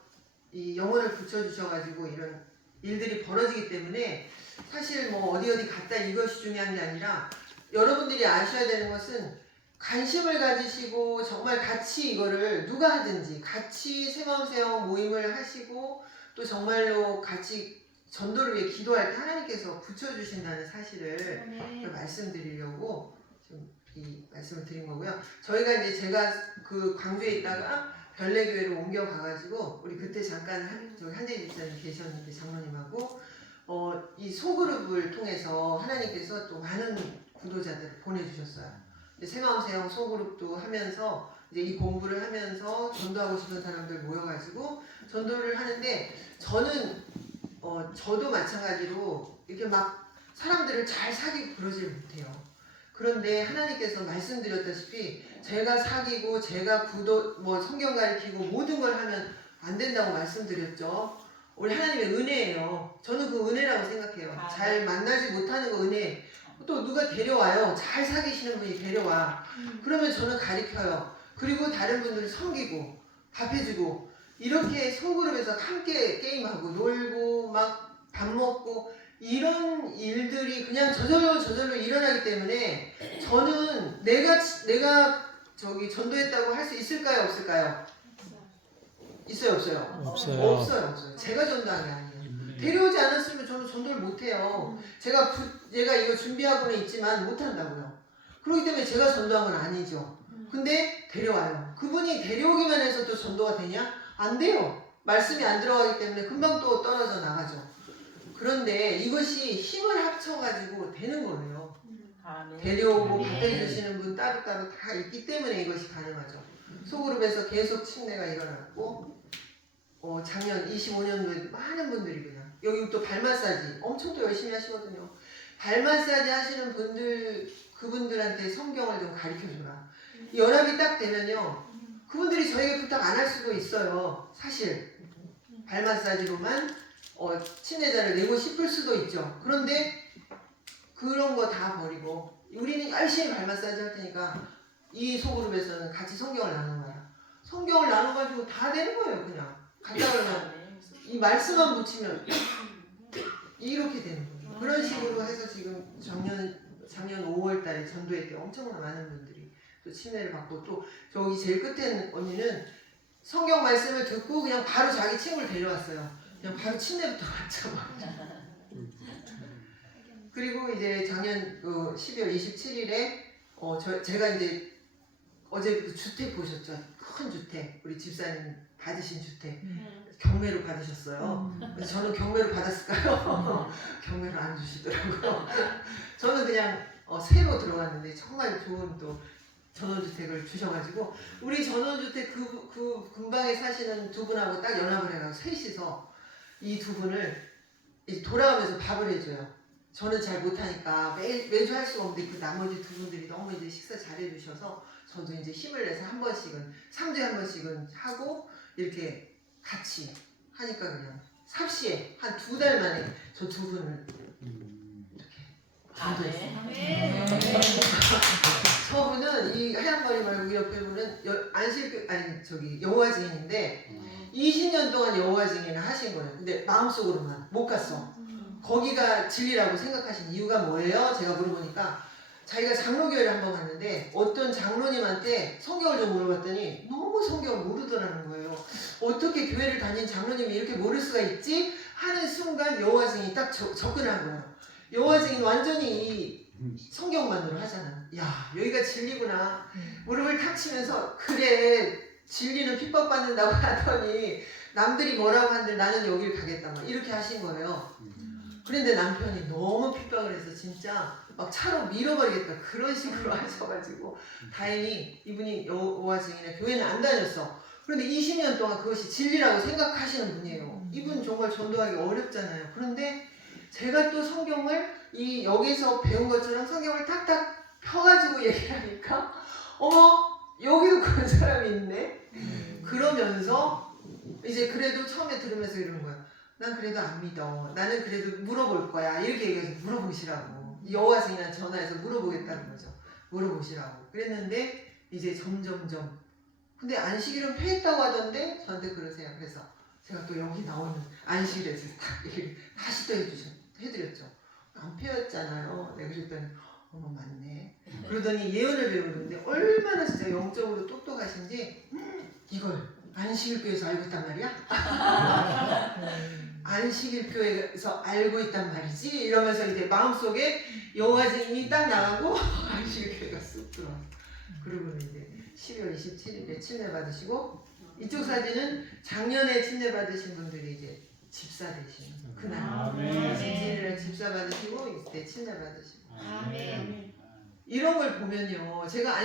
이 영혼을 붙여주셔가지고 이런 일들이 벌어지기 때문에 사실 뭐 어디 갔다 이것이 중요한 게 아니라 여러분들이 아셔야 되는 것은 관심을 가지시고 정말 같이 이거를 누가 하든지 같이 새마음새영 모임을 하시고 또 정말로 같이 전도를 위해 기도할 때 하나님께서 붙여주신다는 사실을 말씀드리려고 지금 이 말씀을 드린 거고요. 저희가 이제 제가 그 광주에 있다가 별내교회로 옮겨가가지고 우리 그때 잠깐 저기 한재희 집사님 계셨는데 장로님하고 이 소그룹을 통해서 하나님께서 또 많은 구도자들을 보내주셨어요. 새마음새영 소그룹도 하면서 이제 이 공부를 하면서 전도하고 싶은 사람들 모여가지고 전도를 하는데 저는 저도 마찬가지로 이렇게 막 사람들을 잘 사귀고 그러질 못해요. 그런데 하나님께서 말씀드렸다시피 제가 사귀고 제가 뭐 성경 가르치고 모든 걸 하면 안 된다고 말씀드렸죠. 우리 하나님의 은혜예요. 저는 그 은혜라고 생각해요. 잘 만나지 못하는 거 은혜. 또 누가 데려와요. 잘 사귀시는 분이 데려와. 그러면 저는 가르쳐요. 그리고 다른 분들은 섬기고 밥 해주고 이렇게 소그룹에서 함께 게임하고 놀고 막 밥 먹고 이런 일들이 그냥 저절로 일어나기 때문에 저는 내가 저기 전도했다고 할 수 있을까요 없을까요? 있어요 없어요? 없어요. 제가 전도한 게 아니에요. 데려오지 않았으면 저는 전도를 못해요. 제가 이거 준비하고는 있지만 못한다고요. 그렇기 때문에 제가 전도한 건 아니죠. 근데 데려와요. 그분이 데려오기만 해서 또 전도가 되냐? 안 돼요. 말씀이 안 들어가기 때문에 금방 또 떨어져 나가죠. 그런데 이것이 힘을 합쳐가지고 되는 거예요. 데려오고 받아주시는 분 따로따로 다 있기 때문에 이것이 가능하죠. 소그룹에서 계속 침례가 일어났고 작년 25년도에 많은 분들이 그냥 여기 또 발 마사지 엄청 또 열심히 하시거든요. 발 마사지 하시는 분들 그분들한테 성경을 좀 가르쳐줘라. 연합이 딱 되면요 그분들이 저에게 부탁 안 할 수도 있어요. 사실 발 마사지로만 침례자를 내고 싶을 수도 있죠. 그런데 그런 거 다 버리고 우리는 열심히 발 마사지 할 테니까 이 소그룹에서는 같이 성경을 나눠봐라. 성경을 나눠가지고 다 되는 거예요. 그냥 갖다 그러면 이 말씀만 붙이면 이렇게 되는 거죠. 그런 식으로 해서 지금 작년 5월달에 전도회 때 엄청나 많은 분들이 또 침례를 받고 또 저기 제일 끝에 언니는 성경 말씀을 듣고 그냥 바로 자기 친구를 데려왔어요. 그냥 바로 침례부터 받자고. 그리고 이제 작년 12월 27일에 제가 이제 어제부터 주택 보셨죠? 큰 주택 우리 집사님 받으신 주택 경매로 받으셨어요. 그래서 저는 경매로 받았을까요? 경매로 안 주시더라고요. 저는 그냥 새로 들어갔는데 정말 좋은 또 전원주택을 주셔가지고 우리 전원주택 그 근방에 사시는 두 분하고 딱 연합을 해가지고 셋이서 이 두 분을 이제 돌아가면서 밥을 해줘요. 저는 잘 못하니까 매주 할 수가 없는데 그 나머지 두 분들이 너무 이제 식사 잘 해주셔서 저도 이제 힘을 내서 한 번씩은 3주에 한 번씩은 하고 이렇게 같이 하니까 그냥 삽시에 한 2달 만에 저 두 분을 이렇게 전도했어요. 저분은 이 하얀 머리 말고 옆에 분은 여호와 증인인데 20년 동안 여호와 증인을 하신 거예요. 근데 마음속으로만 못 갔어. 거기가 진리라고 생각하신 이유가 뭐예요? 제가 물어보니까 자기가 장로교회를 한번 갔는데 어떤 장로님한테 성경을 좀 물어봤더니 너무 성경을 모르더라는 거예요. 어떻게 교회를 다닌 장로님이 이렇게 모를 수가 있지? 하는 순간 여호와 증인이 딱 접근한 거예요. 여호와 증인 완전히 이 성경만으로 하잖아. 야 여기가 진리구나. 무릎을 탁 치면서 그래 진리는 핍박받는다고 하더니 남들이 뭐라고 하는데 나는 여길 가겠다 막 이렇게 하신 거예요. 그런데 남편이 너무 핍박을 해서 진짜 막 차로 밀어버리겠다 그런 식으로 하셔가지고 다행히 이분이 여호와 증인의 교회는 안 다녔어. 그런데 20년 동안 그것이 진리라고 생각하시는 분이에요. 이분 정말 전도하기 어렵잖아요. 그런데 제가 또 성경을 여기서 배운 것처럼 성경을 탁탁 펴가지고 얘기하니까 어머 여기도 그런 사람이 있네. 그러면서 이제 그래도 처음에 들으면서 이러는 거야. 난 그래도 안 믿어. 나는 그래도 물어볼 거야. 이렇게 얘기해서 물어보시라고. 여호와 증인한테 전화해서 물어보겠다는 거죠. 물어보시라고. 그랬는데 이제 점점점. 근데 안식일은 폐했다고 하던데 저한테 그러세요. 그래서 제가 또 여기 나오는 안식일에서 다시 또 해드렸죠. 안 폐였잖아요. 내가 그랬더니 어머 맞네. 그러더니 예언을 배우는데 얼마나 진짜 영적으로 똑똑하신지 이걸 안식일 교회에서 알고 있단 말이야? 안식일 교회에서 알고 있단 말이지? 이러면서 이제 마음속에 여호와 증인이 딱 나가고 안식일 교회가 쑥 들어와. 그리고 이제 12월 27일에 침례 받으시고 이쪽 사진은 작년에 침례 받으신 분들이 이제 집사 되신 그날 27일에 집사 받으시고 이때 침례 받으시고 이런 걸 보면요 제가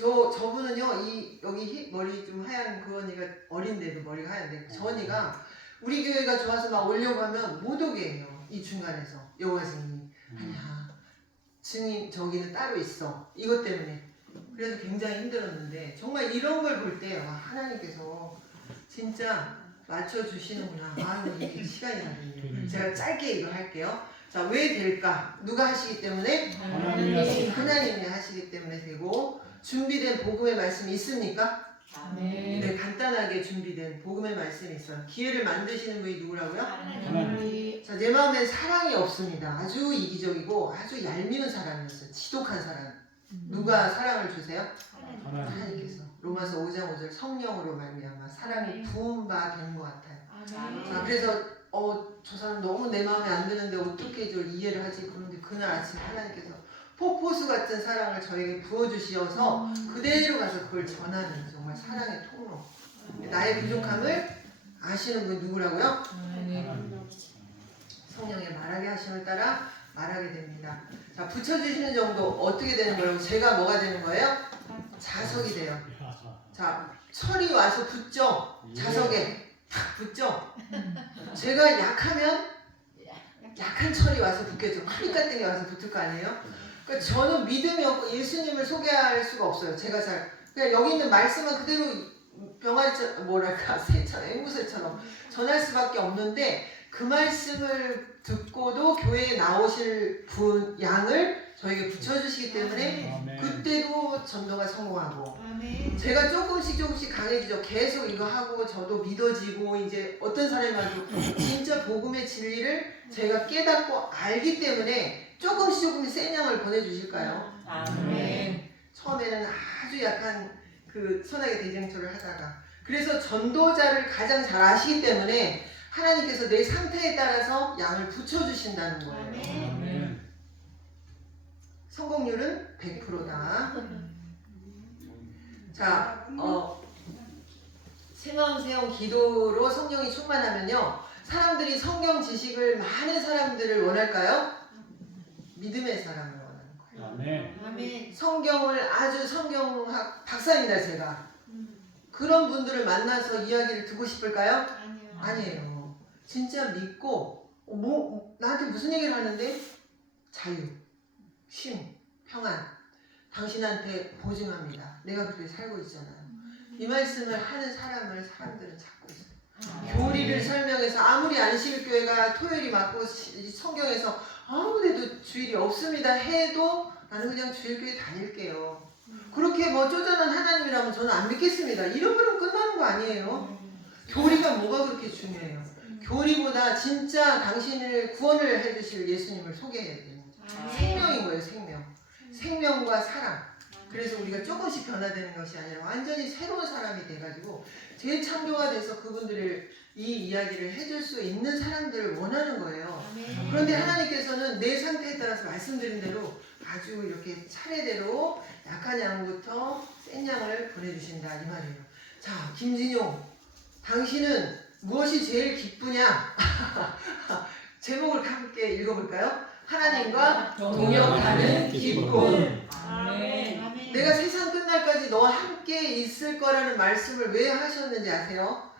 저분은요 여기 머리 좀 하얀 그 언니가 어린데도 머리가 하얀데 저 언니가 우리 교회가 좋아서 막 오려고 하면 못 오게 해요. 이 중간에서 여호와 증인이 아니야 증인 저기는 따로 있어 이것 때문에. 그래서 굉장히 힘들었는데 정말 이런 걸 볼 때 하나님께서 진짜 맞춰주시는구나. 아유 이게 시간이 나네요. 제가 짧게 이거 할게요. 자, 왜 될까? 누가 하시기 때문에? 하나님이 하시기 때문에 되고 준비된 복음의 말씀이 있습니까? 네, 간단하게 준비된 복음의 말씀이 있어요. 기회를 만드시는 분이 누구라고요? 자, 내 마음엔 사랑이 없습니다. 아주 이기적이고 아주 얄미운 사람이었어요. 지독한 사람. 누가 사랑을 주세요? 하나님께서. 로마서 5장 5절 성령으로 말미암아 사랑이 부은 바 된 것 같아요. 자, 그래서 저 사람 너무 내 마음에 안 드는데 어떻게 이걸 이해를 하지? 그런데 그날 아침 하나님께서 폭포수 같은 사랑을 저에게 부어주셔서 그대로 가서 그걸 전하는 정말 사랑의 통로. 나의 부족함을 아시는 분 누구라고요? 성령의 말하게 하심을 따라 말하게 됩니다. 자, 붙여주시는 정도 어떻게 되는 거라고? 제가 뭐가 되는 거예요? 자석이 돼요. 자, 철이 와서 붙죠? 자석에 탁 붙죠? 제가 약하면 약한 철이 와서 붙겠죠. 크림 같은 게 와서 붙을 거 아니에요? 그러니까 저는 믿음이 없고 예수님을 소개할 수가 없어요. 제가 그냥 여기 있는 말씀은 그대로 병아리처럼 뭐랄까 새처럼 앵무새처럼 전할 수밖에 없는데 그 말씀을 듣고도 교회에 나오실 분 양을 저에게 붙여주시기 때문에 그때도 전도가 성공하고 제가 조금씩 강해지죠. 계속 이거 하고 저도 믿어지고 이제 어떤 사람이 와도 진짜 복음의 진리를 제가 깨닫고 알기 때문에 조금씩 센 양을 보내주실까요? 아멘. 처음에는 아주 약한 그 선하게 대쟁초를 하다가 그래서 전도자를 가장 잘 아시기 때문에 하나님께서 내 상태에 따라서 양을 붙여주신다는 거예요. 아멘. 성공률은 100%다. 자, 생엄세엄 기도로 성령이 충만하면요. 사람들이 성경 지식을 많은 사람들을 원할까요? 믿음의 사람을 원하는 거예요. 아멘. 성경을 아주 성경학 박사입니다, 제가. 그런 분들을 만나서 이야기를 듣고 싶을까요? 아니에요. 진짜 믿고 나한테 무슨 얘기를 하는데 자유, 쉼, 평안 당신한테 보증합니다. 내가 그렇게 살고 있잖아요. 이 말씀을 하는 사람들은 찾고 있어요. 교리를 설명해서 아무리 안식일교회가 토요일이 맞고 성경에서 아무데도 주일이 없습니다 해도 나는 그냥 주일교회 다닐게요. 그렇게 뭐 쪼잔한 하나님이라면 저는 안 믿겠습니다. 이러면 끝나는 거 아니에요. 교리가 뭐가 그렇게 중요해요. 교리보다 진짜 당신을 구원을 해주실 예수님을 소개해야 돼요. 생명인 거예요. 생명과 사랑. 그래서 우리가 조금씩 변화되는 것이 아니라 완전히 새로운 사람이 돼가지고 재창조가 돼서 그분들을 이 이야기를 해줄 수 있는 사람들을 원하는 거예요. 그런데 하나님께서는 내 상태에 따라서 말씀드린 대로 아주 이렇게 차례대로 약한 양부터 센 양을 보내주신다 이 말이에요. 자, 김진용, 당신은 무엇이 제일 기쁘냐? 제목을 함께 읽어볼까요? 하나님과 동역하는 기쁨. 아멘. 내가 세상 끝날까지 너와 함께 있을 거라는 말씀을 왜 하셨는지 아세요?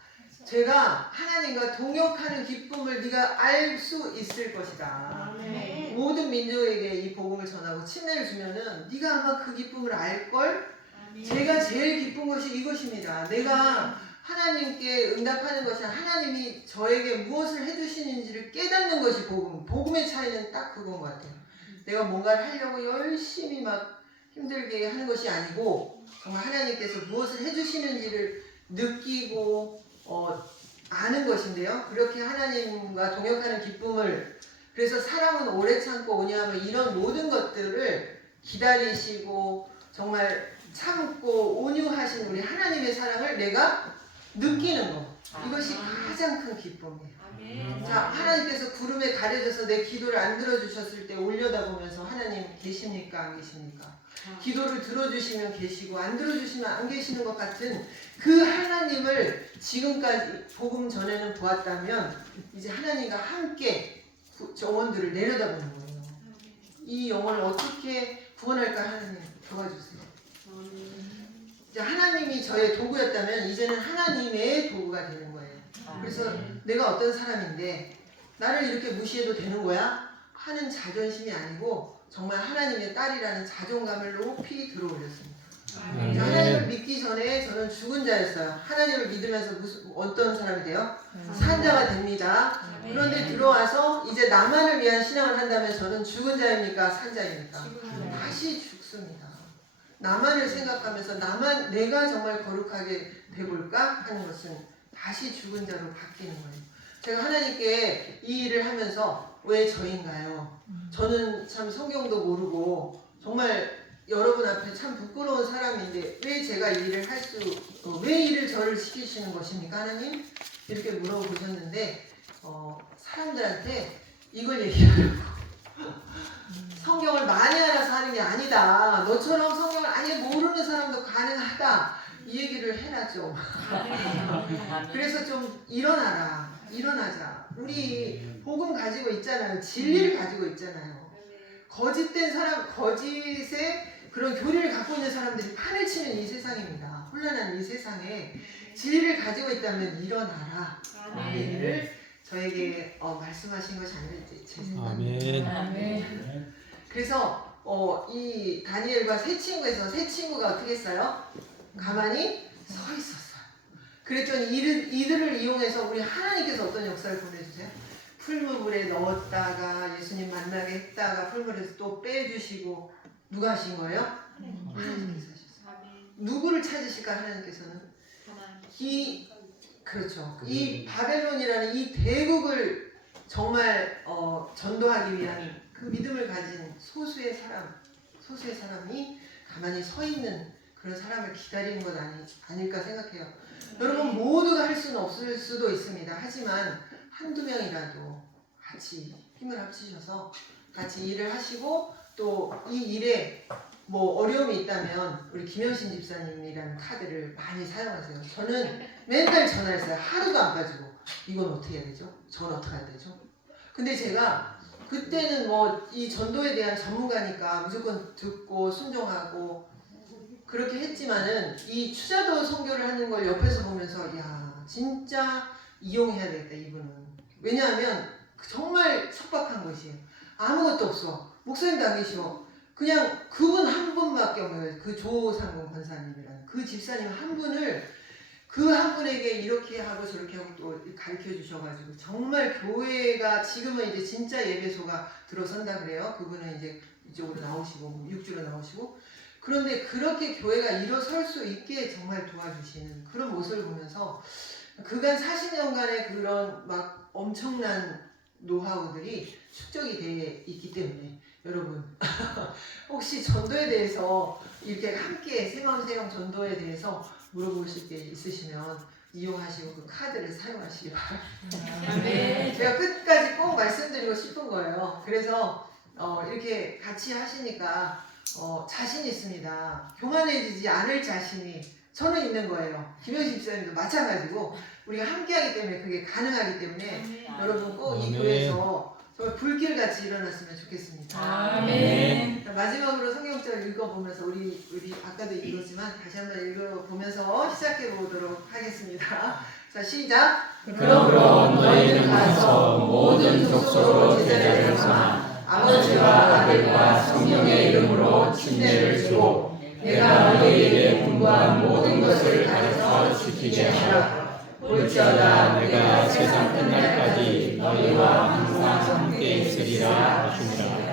제가 하나님과 동역하는 기쁨을 네가 알 수 있을 것이다. 아멘. 모든 민족에게 이 복음을 전하고 침례를 주면은 네가 아마 그 기쁨을 알걸? 제가 제일 기쁜 것이 이것입니다. 내가 하나님께 응답하는 것이 하나님이 저에게 무엇을 해주시는지를 깨닫는 것이 복음의 차이는 딱 그건 것 같아요. 내가 뭔가를 하려고 열심히 막 힘들게 하는 것이 아니고 정말 하나님께서 무엇을 해주시는지를 느끼고 아는 것인데요. 그렇게 하나님과 동역하는 기쁨을 그래서 사랑은 오래 참고 오냐면 이런 모든 것들을 기다리시고 정말 참고 온유하신 우리 하나님의 사랑을 내가 느끼는 것. 이것이 가장 큰 기쁨이에요. 자, 하나님께서 구름에 가려져서 내 기도를 안 들어주셨을 때 올려다보면서 하나님 계십니까? 안 계십니까? 기도를 들어주시면 계시고 안 들어주시면 안 계시는 것 같은 그 하나님을 지금까지 복음 전에는 보았다면 이제 하나님과 함께 영혼들을 내려다보는 거예요. 이 영혼을 어떻게 구원할까 하나님 도와주세요. 이제 하나님이 저의 도구였다면 이제는 하나님의 도구가 되는 거예요. 그래서 내가 어떤 사람인데 나를 이렇게 무시해도 되는 거야? 하는 자존심이 아니고 정말 하나님의 딸이라는 자존감을 높이 들어올렸습니다. 하나님을 믿기 전에 저는 죽은 자였어요. 하나님을 믿으면서 어떤 사람이 돼요? 산자가 됩니다. 그런데 들어와서 이제 나만을 위한 신앙을 한다면 저는 죽은 자입니까? 산자입니까? 다시 죽습니다. 나만을 생각하면서 내가 정말 거룩하게 돼볼까 하는 것은 다시 죽은 자로 바뀌는 거예요. 제가 하나님께 이 일을 하면서 왜 저인가요? 저는 참 성경도 모르고 정말 여러분 앞에 참 부끄러운 사람인데 왜 제가 이 일을 왜 일을 저를 시키시는 것입니까 하나님? 이렇게 물어보셨는데 사람들한테 이걸 얘기하려고 성경을 많이 알아서 하는 게 아니다. 너처럼 성경을 아예 모르는 사람도 가능하다. 이 얘기를 해라. 좀. 그래서 좀 일어나자. 우리 복음 가지고 있잖아요. 진리를 가지고 있잖아요. 거짓된 사람, 거짓의 그런 교리를 갖고 있는 사람들이 판을 치는 이 세상입니다. 혼란한 이 세상에 진리를 가지고 있다면 일어나라. 이 얘기를 저에게 말씀하신 것이 아니라 제 생각입니다. 아멘. 그래서 이 다니엘과 세 친구에서 세 친구가 어떻게 했어요? 가만히 서 있었어요. 그랬더니 이들을 이용해서 우리 하나님께서 어떤 역사를 보내주세요? 풀무불에 넣었다가 예수님 만나게 했다가 풀무불에서 또 빼주시고 누가 하신 거예요? 하나님께서 하셨어요. 누구를 찾으실까 하나님께서는? 그렇죠. 이 바벨론이라는 이 대국을 정말 전도하기 위한 그 믿음을 가진 소수의 사람이 가만히 서 있는 그런 사람을 기다리는 것 아닐까 생각해요. 여러분 모두가 할 수는 없을 수도 있습니다. 하지만 한두 명이라도 같이 힘을 합치셔서 같이 일을 하시고 또 이 일에 뭐 어려움이 있다면 우리 김영신 집사님이라는 카드를 많이 사용하세요. 저는 맨날 전화했어요. 하루도 안 빠지고 이건 어떻게 해야 되죠? 저는 어떻게 해야 되죠? 근데 제가 그때는 뭐 이 전도에 대한 전문가니까 무조건 듣고 순종하고 그렇게 했지만은 이 추자도 선교를 하는 걸 옆에서 보면서 야 진짜 이용해야 되겠다 이분은. 왜냐하면 정말 척박한 것이에요. 아무것도 없어. 목사님도 안 계시고 그냥 그분 한 분밖에 없어요. 그 조상군 권사님이라는 그 집사님 한 분을 그 한 분에게 이렇게 하고 저렇게 하고 또 가르쳐 주셔가지고 정말 교회가 지금은 이제 진짜 예배소가 들어선다 그래요. 그분은 이제 이쪽으로 나오시고 육주로 나오시고 그런데 그렇게 교회가 일어설 수 있게 정말 도와주시는 그런 모습을 보면서 그간 40년간의 그런 막 엄청난 노하우들이 축적이 돼 있기 때문에 여러분 혹시 전도에 대해서 이렇게 함께 새마음새형 전도에 대해서 물어보실 게 있으시면 이용하시고 그 카드를 사용하시기 바랍니다. 네. 제가 끝까지 꼭 말씀드리고 싶은 거예요. 그래서 이렇게 같이 하시니까 자신 있습니다. 교만해지지 않을 자신이 저는 있는 거예요. 김영신 집사님도 마찬가지고 우리가 함께하기 때문에 그게 가능하기 때문에 여러분 꼭 이 아멘. 교회에서 정말 불길같이 일어났으면 좋겠습니다. 아멘. 마지막으로 성경절 읽어보면서 우리 아까도 읽었지만 다시 한번 읽어보면서 시작해 보도록 하겠습니다. 자 시작. 그러므로 너희는 가서 모든 족속으로 제자를 삼아 아버지와 아들과 성령의 이름으로 침례를 주고 내가 너희에게 분부한 모든 것을 가르쳐 지키게 하라. 볼지어다 내가 세상 끝날까지 너희와 항상 함께 있으리라 하시니라.